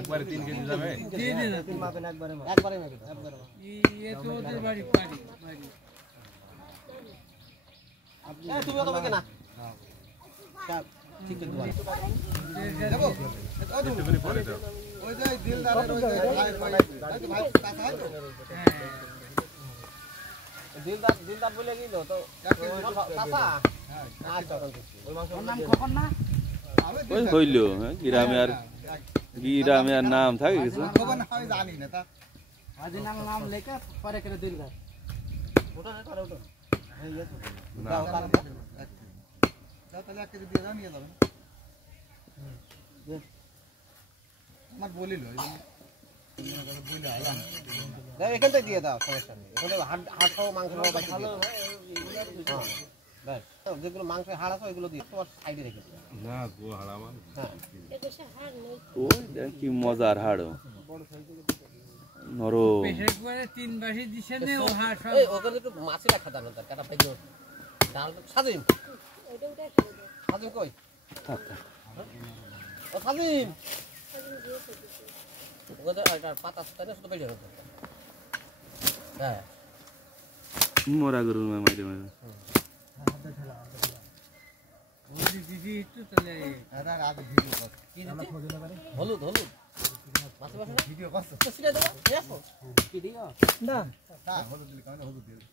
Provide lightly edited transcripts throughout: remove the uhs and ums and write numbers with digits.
একবারে 3 কেজি যাবে দিয়ে দেন তিন মাপেন একবারে এই তো ওদের বাড়ি বাড়ি এই তুমি তো বকে না সব ঠিক করে দাও দেবো একটুখানি পরে দাও ওই যে দিলদারের ওই যে ভাই কাকা হয় তো দিলদার বলে গিয়েছিল তো চাচা আচ্ছা ওই মাংস নাম কখন না ওই হইলো গ্রামে আর নাম থাকে কিছু খবর না আমি জানি না তা আজ নাম লেখা পরে করে দিলদার ওটা না করে ওটা এই যে না দাও কার দাও তাহলে 1 কেজি দিয়ে দাও নিয়ে যাবেন আমার বলিল বলে আইলাম দাও এখান থেকে দিয়ে দাও সমস্যা নেই এখানে হাড় সহ মাংস সহ বাকি ভালো বাস যেগুলো মাংসের হাড় আছে ওইগুলো দিয়ে তোমার সাইডে রেখে দাও না গো হারামান হ্যাঁ ওই কি মজার হাড় নরম পেশার করে 3 বাসি দিছে নে ও হাড় সব এই ওখানে একটু মাছি রাখা দাও না কাটা পাইলো ডাল সাজিম ওইটা খেলে দাও সাজিম কই থাক ও সাজিম ওদের একটা পাতা সুতানে শুধু বেরিয়ে গেল হ্যাঁ মরা গরু মাইরে মাইরে ওই দিদি একটু তাহলে দাদা আগে ভিডিও কর কি দিতে হলুদ মাছ বাসা না ভিডিও করছ তো সিরে দাও নিয়ে আসো কি দিও না তা হলুদ দিলে কেমন হলুদ দিলে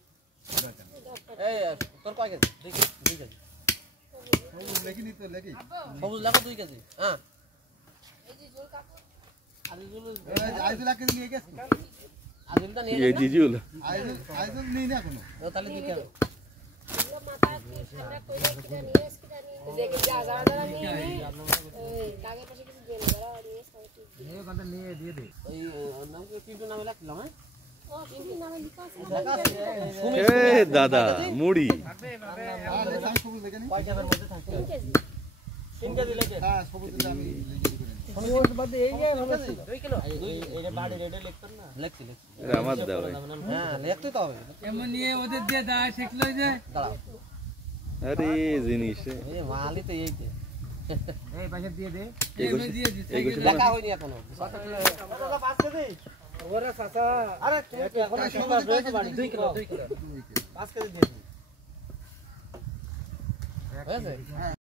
এই তোর কয় কেজি 2 কেজি হলুদ লেখি নি তো লেখি সবুজ লাগো 2 কেজি হ্যাঁ এই যে ঝোল কাকু আইজুল 1 কেজি নিয়ে গেছে আজুলটা নিয়ে এই জিজুল আইজুল নেই না কোনো তাহলে দিতে হবে মাথা ঠান্ডা করে কিনা নিয়ে এসে কিনা নিয়ে দেখে যা যা যা নিয়ে এই কাগে পাশে কিছু দিয়ে না নিয়ে সাইটি এই কথা নিয়ে দিয়ে দে ওই নাম কি পিন্টু নামে লিখলাম হ্যাঁ ও কিন্তু নামে লিখা আছে এ দাদা মুড়ি আর আমি সবুজ দেখে নি কয় টাকার মধ্যে থাকে 3 কেজি 3 কেজি লেগে হ্যাঁ সবুজ দিলে আমি লিখে করে নি সবুজ বাদে এই যে 2 কিলো এইটা বাড়ি রেডে লিখতেন না লিখছি আমার দাও হ্যাঁ লিখতে তো হবে এমন নিয়ে ওদের দিয়ে দাঁড়ায় শিখলো যে দাঁড়াও আরে জিনিস এই মালই তো এই এই পাশে দিয়ে দে এগুলো এই দিয়ে দিতে লেখা হয়নি এখনো ওরে চাচা আরে তুমি এখন সবুজ রয়েছে বাড়ি 2 কিলো 5 কেজি দিয়ে দিই হয়েছে